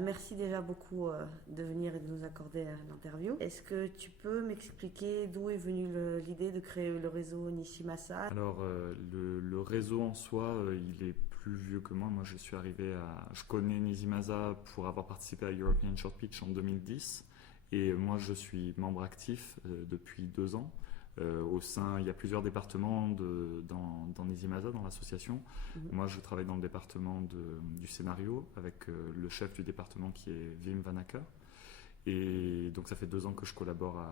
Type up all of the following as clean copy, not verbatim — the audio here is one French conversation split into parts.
Merci déjà beaucoup de venir et de nous accorder l'interview. Est-ce que tu peux m'expliquer d'où est venue l'idée de créer le réseau Nishimasa? Alors, le réseau en soi, il est plus vieux que moi. Moi, je connais Nizimasa pour avoir participé à European Short Pitch en 2010. Et moi, je suis membre actif depuis 2 ans. Il y a plusieurs départements dans Nizimasa, dans l'association. Moi, je travaille dans le département du scénario avec le chef du département qui est Wim Van Acker. Et donc, ça fait 2 ans que je collabore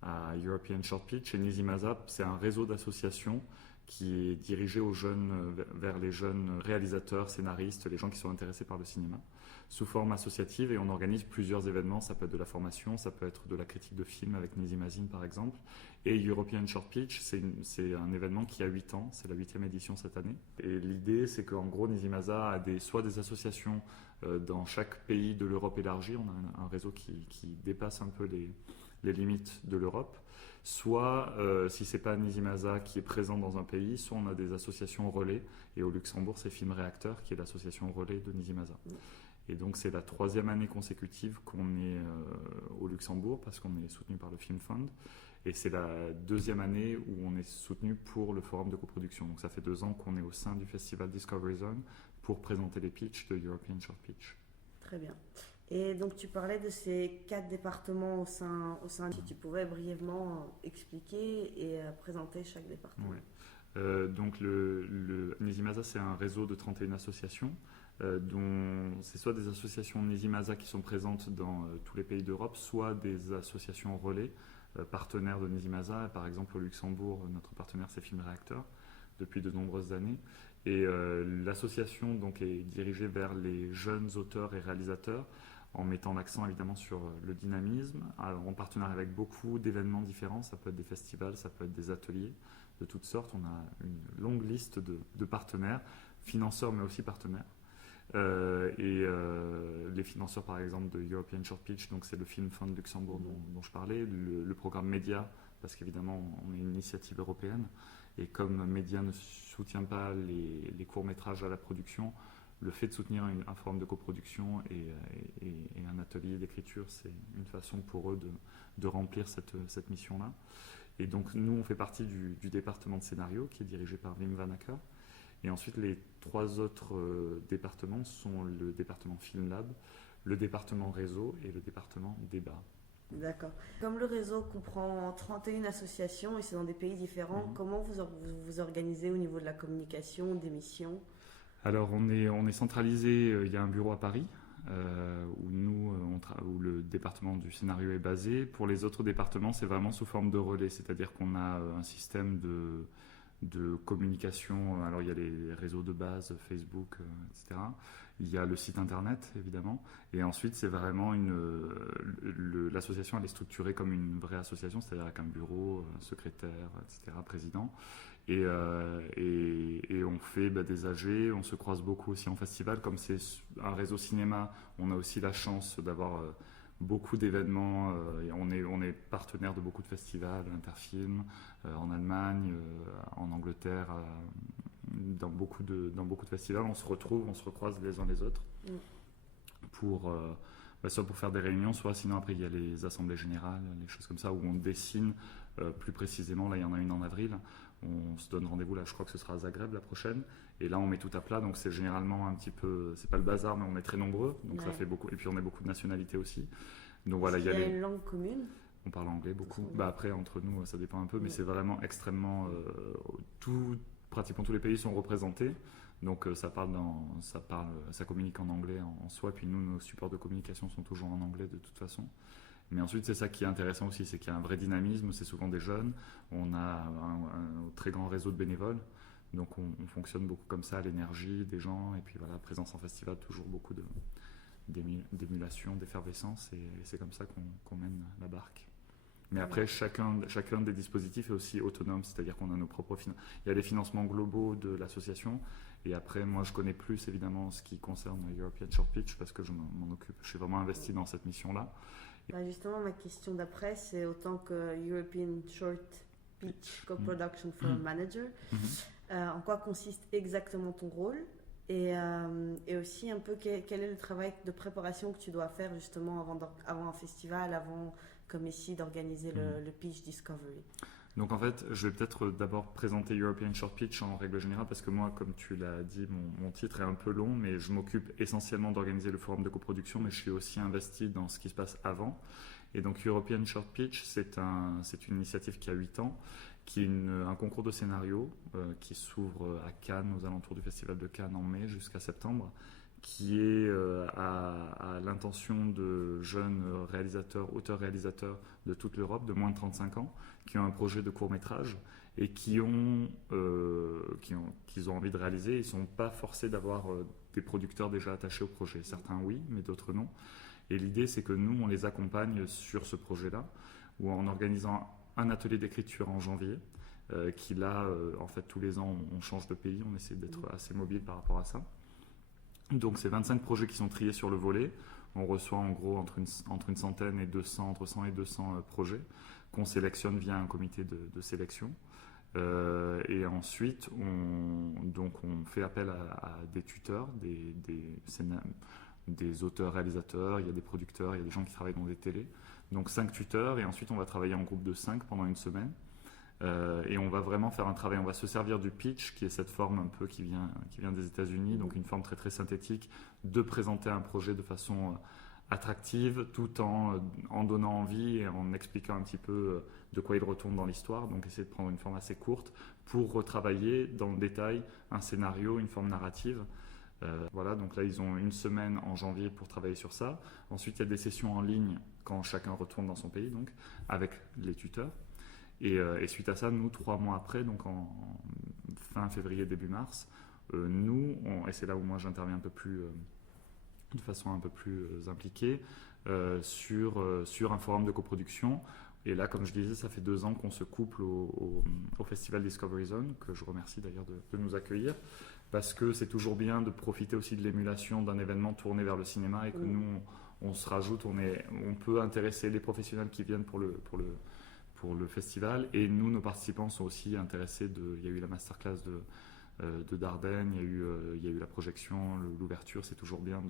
à European Short Pitch. Et Nizimasa, c'est un réseau d'associations qui est dirigé vers les jeunes réalisateurs, scénaristes, les gens qui sont intéressés par le cinéma, sous forme associative, et on organise plusieurs événements. Ça peut être de la formation, ça peut être de la critique de films avec Nizimazine par exemple. Et European Short Pitch, c'est un événement qui a 8 ans, c'est la 8e édition cette année. Et l'idée, c'est qu'en gros, Nizimasa a soit des associations dans chaque pays de l'Europe élargie, on a un réseau qui dépasse un peu les limites de l'Europe, soit si c'est pas Nizimasa qui est présent dans un pays, soit on a des associations relais, et au Luxembourg c'est Film Réacteur qui est l'association relais de Nizimasa. Et donc c'est la 3e année consécutive qu'on est au Luxembourg parce qu'on est soutenu par le Film Fund, et c'est la 2e année où on est soutenu pour le forum de coproduction. Donc ça fait 2 ans qu'on est au sein du festival Discovery Zone pour présenter les pitchs de European Short Pitch. Très bien. Et donc tu parlais de ces 4 départements au sein. Si tu pouvais brièvement expliquer et présenter chaque département. Ouais. Donc le Nizimasa, c'est un réseau de 31 associations, dont c'est soit des associations Nizimasa qui sont présentes dans tous les pays d'Europe, soit des associations relais, partenaires de Nizimasa. Par exemple au Luxembourg, notre partenaire c'est Film Réacteur depuis de nombreuses années. Et l'association donc est dirigée vers les jeunes auteurs et réalisateurs, en mettant l'accent évidemment sur le dynamisme, en partenariat avec beaucoup d'événements différents. Ça peut être des festivals, ça peut être des ateliers de toutes sortes. On a une longue liste de partenaires, financeurs mais aussi partenaires. Les financeurs par exemple de European Short Pitch, donc c'est le Film Fund Luxembourg dont je parlais, le programme Média, parce qu'évidemment on est une initiative européenne, et comme Média ne soutient pas les courts-métrages à la production, le fait de soutenir un forum de coproduction et un atelier d'écriture, c'est une façon pour eux de remplir cette mission-là. Et donc nous, on fait partie du département de scénario qui est dirigé par Wim Van Acker. Et ensuite, les 3 autres départements sont le département Film Lab, le département réseau et le département débat. D'accord. Comme le réseau comprend 31 associations et c'est dans des pays différents, comment vous organisez au niveau de la communication, des missions? Alors on est centralisé, il y a un bureau à Paris où le département du scénario est basé. Pour les autres départements, c'est vraiment sous forme de relais, c'est-à-dire qu'on a un système de communication. Alors il y a les réseaux de base, Facebook, etc. Il y a le site internet évidemment, et ensuite c'est vraiment l'association, elle est structurée comme une vraie association, c'est-à-dire avec un bureau, secrétaire, etc., président. Et on fait des AG, on se croise beaucoup aussi en festival. Comme c'est un réseau cinéma, on a aussi la chance d'avoir beaucoup d'événements. On est partenaire de beaucoup de festivals, Interfilm, en Allemagne, en Angleterre, dans beaucoup de festivals. On se retrouve, on se recroise les uns les autres soit pour faire des réunions, soit sinon après il y a les assemblées générales, les choses comme ça, où on dessine plus précisément. Là il y en a une en avril, on se donne rendez-vous, là je crois que ce sera à Zagreb la prochaine, et là on met tout à plat, donc c'est généralement un petit peu, c'est pas le bazar mais on est très nombreux, donc ça fait beaucoup, et puis on est beaucoup de nationalités aussi. Donc voilà, il y a une langue commune. On parle anglais beaucoup. Après entre nous ça dépend un peu, mais c'est vraiment extrêmement pratiquement tous les pays sont représentés. Donc ça communique en anglais en soi, puis nous, nos supports de communication sont toujours en anglais de toute façon. Mais ensuite, c'est ça qui est intéressant aussi, c'est qu'il y a un vrai dynamisme, c'est souvent des jeunes, on a un très grand réseau de bénévoles, donc on fonctionne beaucoup comme ça, l'énergie des gens, et puis voilà, présence en festival, toujours beaucoup d'émulation, d'effervescence, et c'est comme ça qu'on mène la barque. Mais après, chacun des dispositifs est aussi autonome, c'est-à-dire qu'on a nos propres financements. Il y a les financements globaux de l'association, et après, moi, je connais plus évidemment ce qui concerne European Short Pitch parce que je m'en occupe. Je suis vraiment investi dans cette mission-là. Justement, ma question d'après, c'est autant que European Short Pitch Co-Production for Manager, en quoi consiste exactement ton rôle Et aussi un peu quel est le travail de préparation que tu dois faire justement avant un festival, avant comme ici d'organiser le Pitch Discovery. Donc en fait, je vais peut-être d'abord présenter European Short Pitch en règle générale parce que moi, comme tu l'as dit, mon titre est un peu long, mais je m'occupe essentiellement d'organiser le forum de coproduction, mais je suis aussi investi dans ce qui se passe avant. Et donc European Short Pitch, c'est une initiative qui a 8 ans, qui est un concours de scénario qui s'ouvre à Cannes, aux alentours du Festival de Cannes en mai jusqu'à septembre, qui est à l'intention de jeunes réalisateurs, auteurs-réalisateurs de toute l'Europe, de moins de 35 ans, qui ont un projet de court-métrage et qu'ils ont envie de réaliser. Ils ne sont pas forcés d'avoir des producteurs déjà attachés au projet. Certains oui, mais d'autres non. Et l'idée, c'est que nous, on les accompagne sur ce projet-là, ou en organisant un atelier d'écriture en janvier, qui là, en fait, tous les ans, on change de pays, on essaie d'être assez mobile par rapport à ça. Donc, c'est 25 projets qui sont triés sur le volet. On reçoit en gros entre une centaine et 200, entre 100 et 200 projets qu'on sélectionne via un comité de sélection. Et ensuite, on fait appel à des tuteurs, des auteurs-réalisateurs, il y a des producteurs, il y a des gens qui travaillent dans des télés. Donc 5 tuteurs, et ensuite on va travailler en groupe de 5 pendant une semaine. Et on va vraiment faire un travail, on va se servir du pitch, qui est cette forme un peu qui vient des États-Unis, donc une forme très très synthétique, de présenter un projet de façon attractive, tout en donnant envie et en expliquant un petit peu de quoi il retourne dans l'histoire. Donc essayer de prendre une forme assez courte pour retravailler dans le détail un scénario, une forme narrative. Voilà, donc là ils ont une semaine en janvier pour travailler sur ça. Ensuite il y a des sessions en ligne quand chacun retourne dans son pays, donc avec les tuteurs. Et suite à ça, nous, 3 mois après, donc en fin février, début mars, et c'est là où moi j'interviens un peu plus, de façon un peu plus impliquée, sur un forum de coproduction. Et là, comme je disais, ça fait 2 ans qu'on se couple au Festival Discovery Zone, que je remercie d'ailleurs de nous accueillir, parce que c'est toujours bien de profiter aussi de l'émulation d'un événement tourné vers le cinéma et que nous, on se rajoute, on peut intéresser les professionnels qui viennent pour le festival, et nous, nos participants sont aussi intéressés. Il y a eu la masterclass de Dardenne, il y a eu la projection, l'ouverture. C'est toujours bien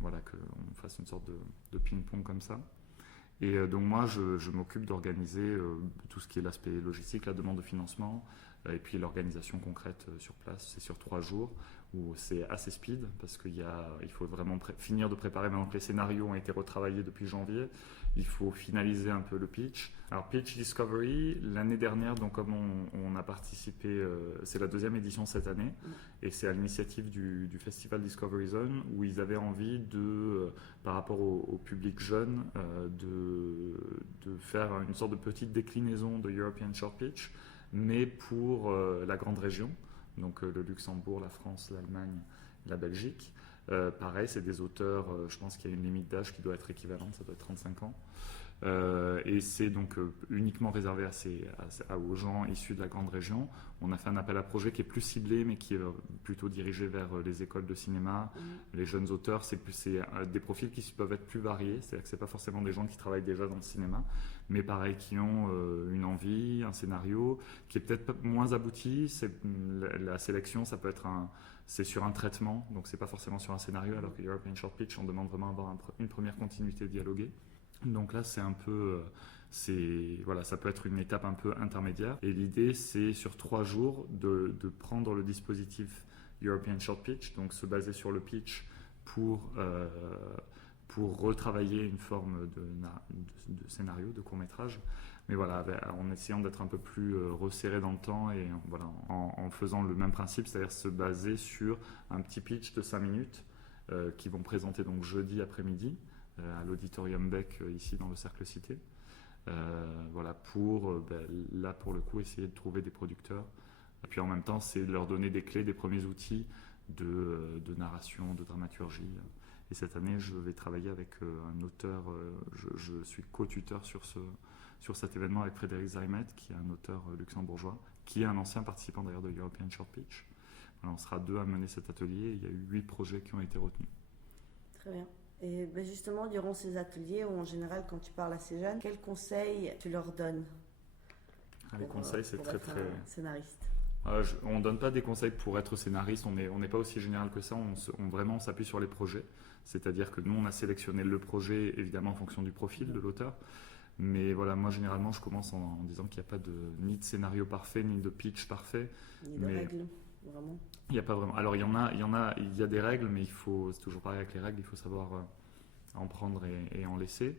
qu'on fasse une sorte de ping-pong comme ça. Et donc moi, je m'occupe d'organiser tout ce qui est l'aspect logistique, la demande de financement, et puis l'organisation concrète sur place. C'est sur 3 jours où c'est assez speed parce qu'il faut vraiment finir de préparer. Maintenant que les scénarios ont été retravaillés depuis janvier, il faut finaliser un peu le pitch. Alors Pitch Discovery, l'année dernière, donc comme on a participé, c'est la 2e édition cette année, et c'est à l'initiative du Festival Discovery Zone où ils avaient envie par rapport au public jeune, de faire une sorte de petite déclinaison de European Short Pitch, mais pour la grande région, donc le Luxembourg, la France, l'Allemagne, la Belgique. Pareil, c'est des auteurs, je pense qu'il y a une limite d'âge qui doit être équivalente, ça doit être 35 ans. Et c'est donc uniquement réservé aux gens issus de la grande région. On a fait un appel à projet qui est plus ciblé, mais qui est plutôt dirigé vers les écoles de cinéma, les jeunes auteurs. C'est des profils qui peuvent être plus variés, c'est-à-dire que ce n'est pas forcément des gens qui travaillent déjà dans le cinéma, mais pareil, qui ont une envie, un scénario qui est peut-être moins abouti. La sélection, ça peut être c'est sur un traitement, donc c'est pas forcément sur un scénario, alors que European Short Pitch, on demande vraiment d'avoir une première continuité dialoguée. Donc là, c'est un peu, ça peut être une étape un peu intermédiaire. Et l'idée, c'est sur 3 jours de prendre le dispositif European Short Pitch, donc se baser sur le pitch pour retravailler une forme de scénario, de court-métrage. Mais voilà, en essayant d'être un peu plus resserré dans le temps et en faisant le même principe, c'est-à-dire se baser sur un petit pitch de 5 minutes qui vont présenter donc jeudi après-midi à l'auditorium Beck ici dans le Cercle Cité. Pour le coup essayer de trouver des producteurs. Et puis en même temps, c'est de leur donner des clés, des premiers outils de narration, de dramaturgie. Et cette année, je vais travailler avec un auteur, je suis co-tuteur sur cet événement avec Frédéric Zaimet, qui est un auteur luxembourgeois, qui est un ancien participant d'ailleurs de European Short Pitch. On sera 2 à mener cet atelier. Il y a eu 8 projets qui ont été retenus. Très bien. Et justement, durant ces ateliers, ou en général, quand tu parles à ces jeunes, quels conseils tu leur donnes Les conseils, c'est très scénariste. On ne donne pas des conseils pour être scénariste, on n'est pas aussi général que ça, vraiment on s'appuie sur les projets. C'est-à-dire que nous, on a sélectionné le projet évidemment en fonction du profil de l'auteur. Mais voilà, moi généralement, je commence en disant qu'il n'y a pas ni de scénario parfait, ni de pitch parfait. Ni de règles, vraiment. Il n'y a pas vraiment. Alors il y a des règles, mais c'est toujours pareil avec les règles, il faut savoir en prendre et en laisser.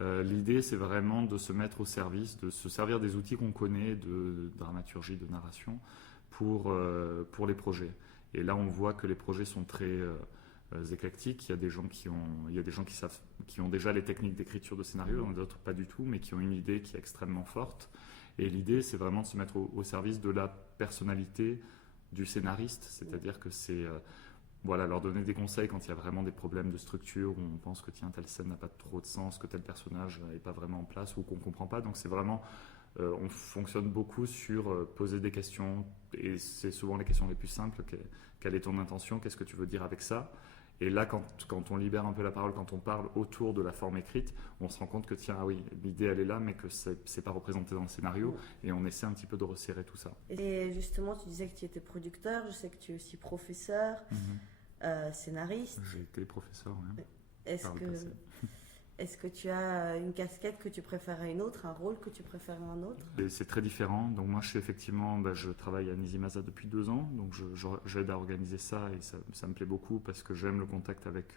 L'idée, c'est vraiment de se mettre au service, de se servir des outils qu'on connaît de dramaturgie, de narration, pour les projets. Et là, on voit que les projets sont très éclectiques. Il y a des gens qui ont déjà les techniques d'écriture de scénario, d'autres pas du tout, mais qui ont une idée qui est extrêmement forte. Et l'idée, c'est vraiment de se mettre au service de la personnalité du scénariste, c'est-à-dire que c'est leur donner des conseils quand il y a vraiment des problèmes de structure, où on pense que telle scène n'a pas trop de sens, que tel personnage n'est pas vraiment en place ou qu'on ne comprend pas. Donc c'est vraiment, on fonctionne beaucoup sur poser des questions, et c'est souvent les questions les plus simples. Quelle est ton intention? Qu'est-ce que tu veux dire avec ça? Et là, quand on libère un peu la parole, quand on parle autour de la forme écrite, on se rend compte que l'idée elle est là, mais que c'est pas représenté dans le scénario, et on essaie un petit peu de resserrer tout ça. Et justement, tu disais que tu étais producteur, je sais que tu es aussi professeur, scénariste. J'ai été professeur, oui. Est-ce que tu as une casquette que tu préfères à une autre, un rôle que tu préfères à un autre? C'est très différent. Donc moi, je travaille à Nizimasa depuis 2 ans, donc j'aide à organiser ça, et ça me plaît beaucoup parce que j'aime le contact avec.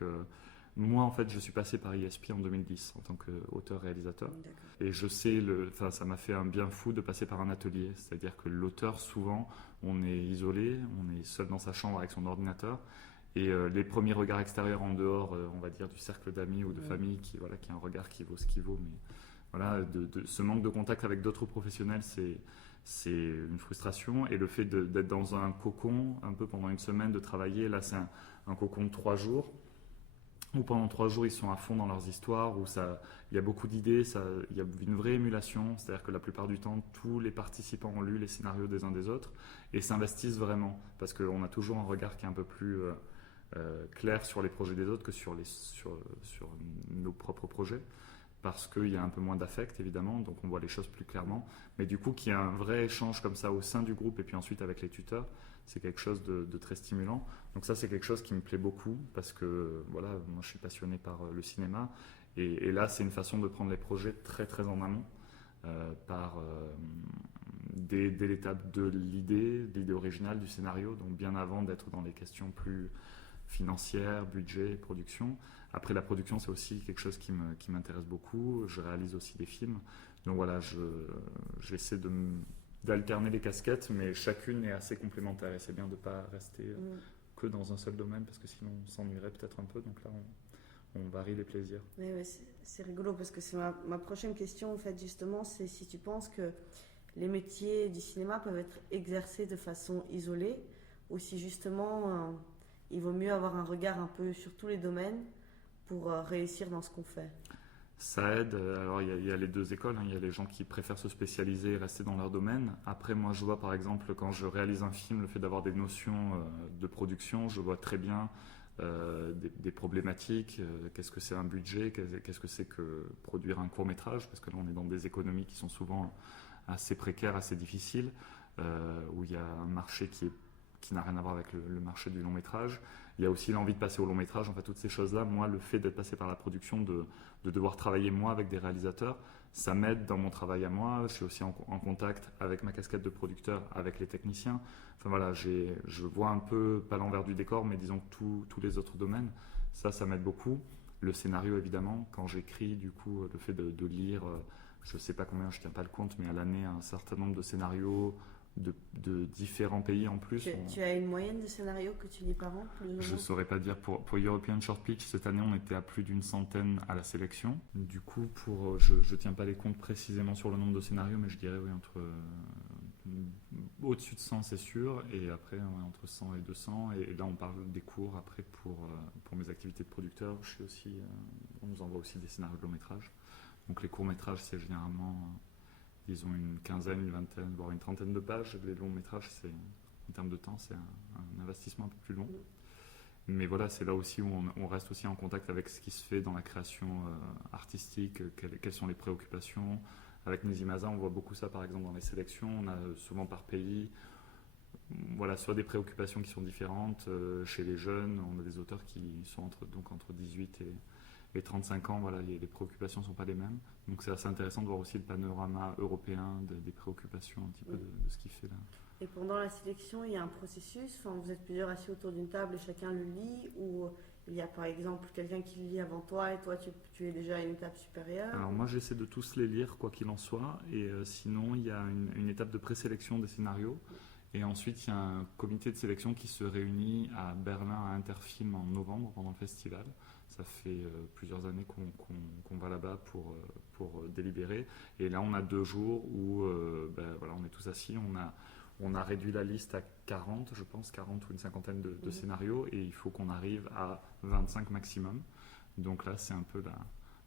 Moi, en fait, je suis passé par ISP en 2010 en tant qu'auteur-réalisateur, et je sais, ça m'a fait un bien fou de passer par un atelier. C'est-à-dire que l'auteur, souvent, on est isolé, on est seul dans sa chambre avec son ordinateur. Et les premiers regards extérieurs en dehors, on va dire, du cercle d'amis ou de famille, qui est un regard qui vaut ce qu'il vaut. Mais voilà, ce manque de contact avec d'autres professionnels, c'est une frustration. Et le fait d'être dans un cocon, un peu pendant une semaine, de travailler, là c'est un cocon de 3 jours, où pendant 3 jours ils sont à fond dans leurs histoires, où il y a beaucoup d'idées, il y a une vraie émulation. C'est-à-dire que la plupart du temps, tous les participants ont lu les scénarios des uns des autres et s'investissent vraiment, parce qu'on a toujours un regard qui est un peu plus clair sur les projets des autres que sur nos propres projets, parce qu'il y a un peu moins d'affect évidemment, donc on voit les choses plus clairement. Mais du coup, qu'il y ait un vrai échange comme ça au sein du groupe et puis ensuite avec les tuteurs, c'est quelque chose de très stimulant. Donc ça, c'est quelque chose qui me plaît beaucoup, parce que voilà, moi je suis passionné par le cinéma, et là c'est une façon de prendre les projets très très en amont, dès l'étape de l'idée originale du scénario, donc bien avant d'être dans les questions plus financière, budget, production. Après, la production, c'est aussi quelque chose qui m'intéresse beaucoup. Je réalise aussi des films. Donc voilà, j'essaie d'alterner les casquettes, mais chacune est assez complémentaire, et c'est bien de ne pas rester que dans un seul domaine, parce que sinon on s'ennuierait peut-être un peu. Donc là, on varie les plaisirs. Oui, c'est rigolo, parce que c'est ma prochaine question, en fait, justement, c'est si tu penses que les métiers du cinéma peuvent être exercés de façon isolée, ou si justement il vaut mieux avoir un regard un peu sur tous les domaines pour réussir dans ce qu'on fait. Ça aide. Alors il y a les deux écoles, hein. Il y a les gens qui préfèrent se spécialiser et rester dans leur domaine. Après, moi je vois par exemple, quand je réalise un film, le fait d'avoir des notions de production, je vois très bien des problématiques. Qu'est-ce que c'est un budget? Qu'est-ce que c'est que produire un court-métrage? Parce que là on est dans des économies qui sont souvent assez précaires, assez difficiles, où il y a un marché qui n'a rien à voir avec le marché du long métrage. Il y a aussi l'envie de passer au long métrage, enfin toutes ces choses-là. Moi, le fait d'être passé par la production, de devoir travailler moi avec des réalisateurs, ça m'aide dans mon travail à moi. Je suis aussi en contact avec ma casquette de producteur, avec les techniciens. Enfin voilà, je vois un peu, pas l'envers du décor, mais disons tous les autres domaines. Ça m'aide beaucoup. Le scénario, évidemment, quand j'écris, du coup, le fait de lire, je ne sais pas combien, je ne tiens pas le compte, mais à l'année, un certain nombre de scénarios, de différents pays en plus. Tu as une moyenne de scénarios que tu lis par an, plus ou moins? Je ne saurais pas dire. Pour European Short Pitch, cette année, on était à plus d'une centaine à la sélection. Du coup, je ne tiens pas les comptes précisément sur le nombre de scénarios, mais je dirais oui, au-dessus de 100, c'est sûr, et après entre 100 et 200. Et là, on parle des cours. Après, pour mes activités de producteur, on nous envoie aussi des scénarios de long métrage. Donc les courts métrages, c'est généralement disons une quinzaine, une vingtaine, voire une trentaine de pages. Les longs métrages, en termes de temps, c'est un investissement un peu plus long. Mais voilà, c'est là aussi où on reste aussi en contact avec ce qui se fait dans la création artistique, quelles sont les préoccupations. Avec Nizimasa, on voit beaucoup ça par exemple dans les sélections. On a souvent par pays voilà, soit des préoccupations qui sont différentes chez les jeunes. On a des auteurs qui sont entre 18 et 35 ans. Voilà, les préoccupations ne sont pas les mêmes. Donc c'est assez intéressant de voir aussi le panorama européen des préoccupations un petit peu de ce qui fait là. Et pendant la sélection, il y a un processus, enfin, vous êtes plusieurs assis autour d'une table et chacun le lit, ou il y a par exemple quelqu'un qui le lit avant toi et toi tu es déjà à une étape supérieure? Alors moi j'essaie de tous les lire quoi qu'il en soit, et sinon il y a une étape de présélection des scénarios, et ensuite il y a un comité de sélection qui se réunit à Berlin à Interfilm en novembre pendant le festival. Ça fait plusieurs années qu'on va là-bas pour délibérer, et là on a 2 jours où voilà, on est tous assis, on a réduit la liste à 40, je pense, 40 ou une cinquantaine de scénarios, et il faut qu'on arrive à 25 maximum. Donc là, c'est un peu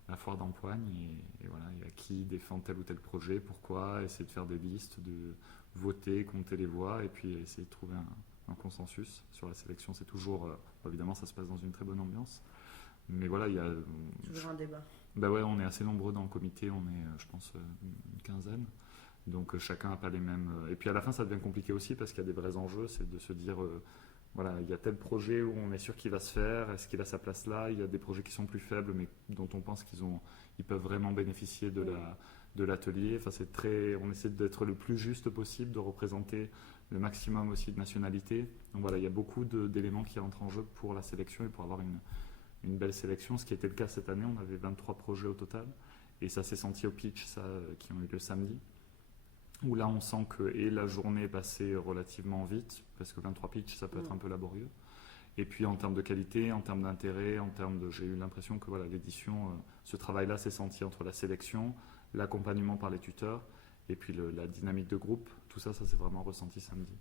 la foire d'empoigne, et voilà, il y a qui défend tel ou tel projet, pourquoi, essayer de faire des listes, de voter, compter les voix, et puis essayer de trouver un consensus sur la sélection. C'est toujours, évidemment, ça se passe dans une très bonne ambiance. Mais voilà, il y a... Toujours un débat. Bah ouais, on est assez nombreux dans le comité, on est, je pense, une quinzaine. Donc chacun n'a pas les mêmes. Et puis à la fin, ça devient compliqué aussi parce qu'il y a des vrais enjeux. C'est de se dire, voilà, il y a tel projet où on est sûr qu'il va se faire. Est-ce qu'il a sa place là? Il y a des projets qui sont plus faibles, mais dont on pense ils peuvent vraiment bénéficier de l'atelier. Enfin, on essaie d'être le plus juste possible, de représenter le maximum aussi de nationalités. Donc voilà, il y a beaucoup d'éléments qui entrent en jeu pour la sélection et pour avoir une belle sélection. Ce qui était le cas cette année, on avait 23 projets au total. Et ça s'est senti au pitch, qui ont eu lieu samedi. Où là on sent que la journée est passée relativement vite, parce que 23 pitchs ça peut être un peu laborieux. Et puis en termes de qualité, en termes d'intérêt, j'ai eu l'impression que voilà, l'édition, ce travail-là s'est senti entre la sélection, l'accompagnement par les tuteurs, et puis la dynamique de groupe. Tout ça s'est vraiment ressenti samedi.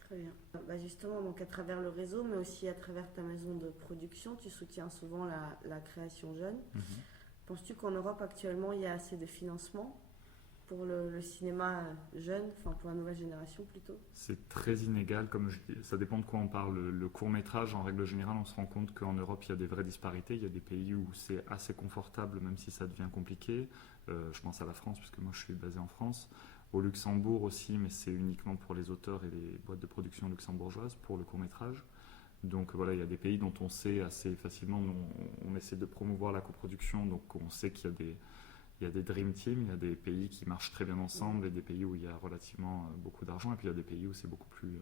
Très bien. Justement, donc à travers le réseau, mais aussi à travers ta maison de production, tu soutiens souvent la création jeune. Penses-tu qu'en Europe actuellement, il y a assez de financement pour le cinéma jeune, enfin pour la nouvelle génération plutôt? C'est très inégal, comme je dis, ça dépend de quoi on parle. Le court-métrage, en règle générale, on se rend compte qu'en Europe, il y a des vraies disparités. Il y a des pays où c'est assez confortable, même si ça devient compliqué. Je pense à la France, puisque moi je suis basé en France. Au Luxembourg aussi, mais c'est uniquement pour les auteurs et les boîtes de production luxembourgeoises, pour le court-métrage. Donc voilà, il y a des pays dont on sait assez facilement, on essaie de promouvoir la coproduction, donc on sait qu'il y a des Dream Team, il y a des pays qui marchent très bien ensemble et des pays où il y a relativement beaucoup d'argent, et puis il y a des pays où c'est beaucoup plus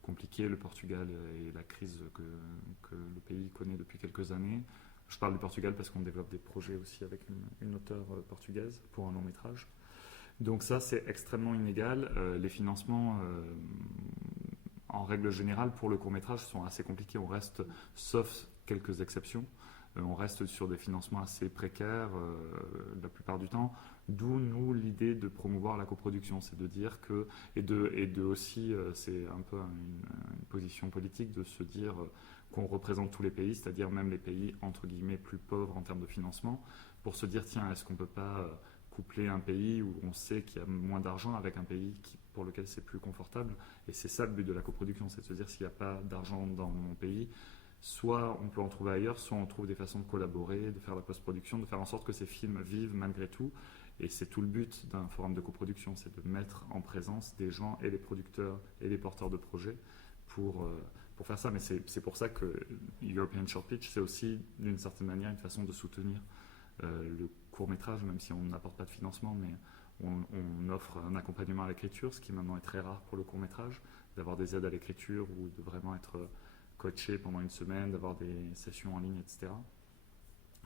compliqué, le Portugal et la crise que le pays connaît depuis quelques années. Je parle du Portugal parce qu'on développe des projets aussi avec une auteure portugaise pour un long métrage. Donc ça, c'est extrêmement inégal. Les financements, en règle générale, pour le court-métrage, sont assez compliqués. On reste, sauf quelques exceptions, on reste sur des financements assez précaires la plupart du temps, d'où nous l'idée de promouvoir la coproduction, c'est de dire que, et de aussi, c'est un peu une position politique de se dire qu'on représente tous les pays, c'est-à-dire même les pays entre guillemets plus pauvres en termes de financement, pour se dire tiens, est-ce qu'on ne peut pas coupler un pays où on sait qu'il y a moins d'argent avec un pays pour lequel c'est plus confortable, et c'est ça le but de la coproduction, c'est de se dire s'il n'y a pas d'argent dans mon pays, soit on peut en trouver ailleurs, soit on trouve des façons de collaborer, de faire la post-production, de faire en sorte que ces films vivent malgré tout. Et c'est tout le but d'un forum de coproduction, c'est de mettre en présence des gens et les producteurs et les porteurs de projets pour faire ça. Mais c'est pour ça que European Short Pitch, c'est aussi d'une certaine manière une façon de soutenir le court-métrage, même si on n'apporte pas de financement, mais on offre un accompagnement à l'écriture, ce qui maintenant est très rare pour le court-métrage, d'avoir des aides à l'écriture ou de vraiment être coacher pendant une semaine, d'avoir des sessions en ligne, etc.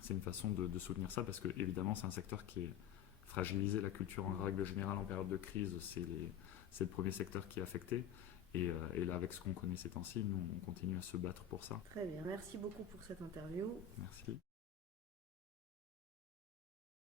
C'est une façon de soutenir ça parce que évidemment c'est un secteur qui est fragilisé. La culture en règle générale en période de crise, c'est le premier secteur qui est affecté. Et là, avec ce qu'on connaît ces temps-ci, nous on continue à se battre pour ça. Très bien, merci beaucoup pour cette interview. Merci.